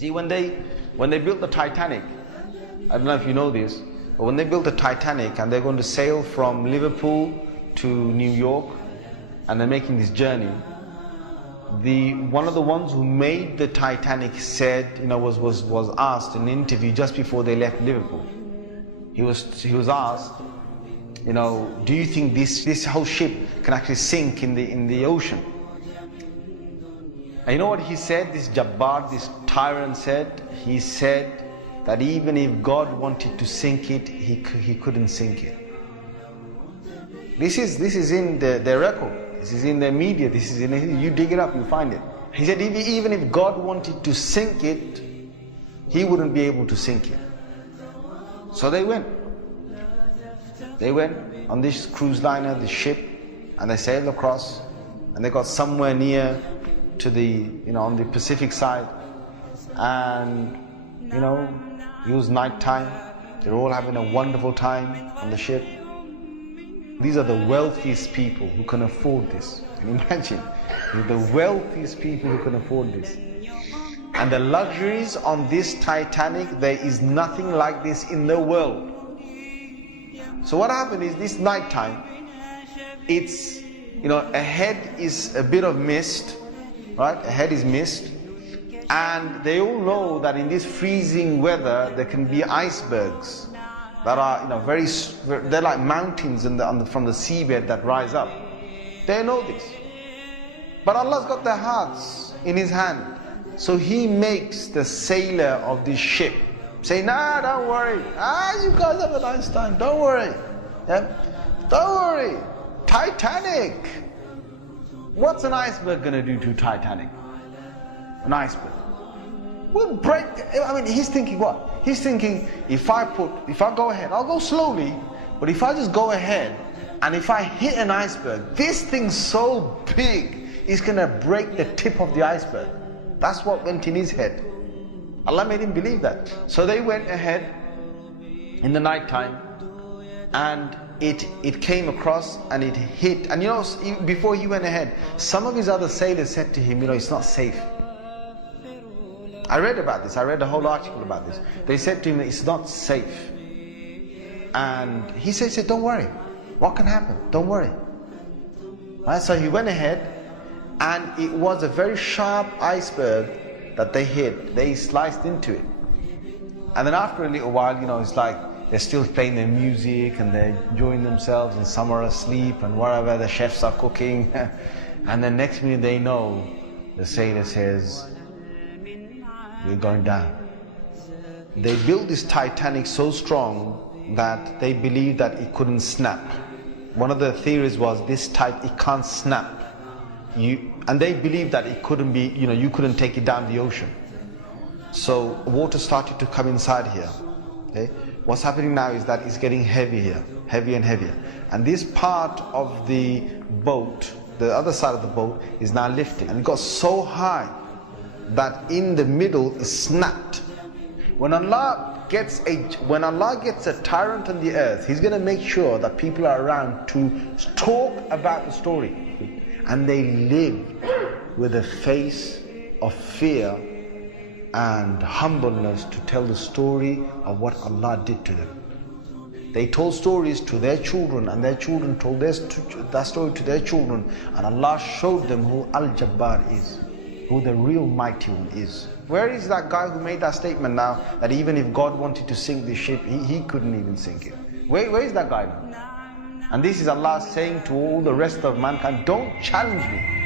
See, when they built the Titanic, I don't know if you know this, but when they built the Titanic and they're going to sail from Liverpool to New York, and they're making this journey, one of the ones who made the Titanic said, was asked in an interview just before they left Liverpool. He was asked, do you think this whole ship can actually sink in the ocean? And you know what he said? This Jabbar, this tyrant said. He said that even if God wanted to sink it, he couldn't sink it. This is in their record. This is in their media. This is you dig it up, you find it. He said even if God wanted to sink it, he wouldn't be able to sink it. So they went. They went on this cruise liner, this ship, and they sailed across, and they got somewhere near to the, on the Pacific side, and it was night time. They're all having a wonderful time on the ship. These are the wealthiest people who can afford this. Can you imagine? They're the wealthiest people who can afford this. And the luxuries on this Titanic, there is nothing like this in the world. So what happened is, this night time, it's, ahead is a bit of mist, right? Ahead is mist. And they all know that in this freezing weather, there can be icebergs that are, they're like mountains from the seabed that rise up. They know this. But Allah's got their hearts in His hand. So He makes the sailor of this ship say, nah, don't worry. You guys have a nice time. Don't worry. Yeah? Don't worry. Titanic. What's an iceberg going to do to Titanic? An iceberg will break. He's thinking what? He's thinking, if I go ahead, I'll go slowly, but if I just go ahead and if I hit an iceberg, this thing's so big, it's going to break the tip of the iceberg. That's what went in his head. Allah made him believe that. So they went ahead in the night time, and it came across and it hit. And before he went ahead, some of his other sailors said to him, it's not safe. I read about this. I read a whole article about this. They said to him, it's not safe. And he said, don't worry. What can happen? Don't worry. Right? So he went ahead, and it was a very sharp iceberg that they hit. They sliced into it. And then after a little while, it's like they're still playing their music and they're enjoying themselves, and some are asleep and wherever the chefs are cooking. And then next minute they know, the sailor says, we're going down. They built this Titanic so strong that they believed that it couldn't snap. One of the theories was it can't snap. And they believed that it couldn't be, you couldn't take it down the ocean. So water started to come inside here. Okay? What's happening now is that it's getting heavy here, heavier and heavier. And this part of the boat, the other side of the boat, is now lifting. And it got so high that in the middle it snapped. When Allah gets a tyrant on the earth, He's going to make sure that people are around to talk about the story. And they lived with a face of fear and humbleness to tell the story of what Allah did to them. They told stories to their children, and their children told that story to their children, and Allah showed them who Al-Jabbar is, who the real mighty one is. Where is that guy who made that statement now, that even if God wanted to sink this ship, he couldn't even sink it? Where is that guy now? And this is Allah saying to all the rest of mankind, don't challenge me.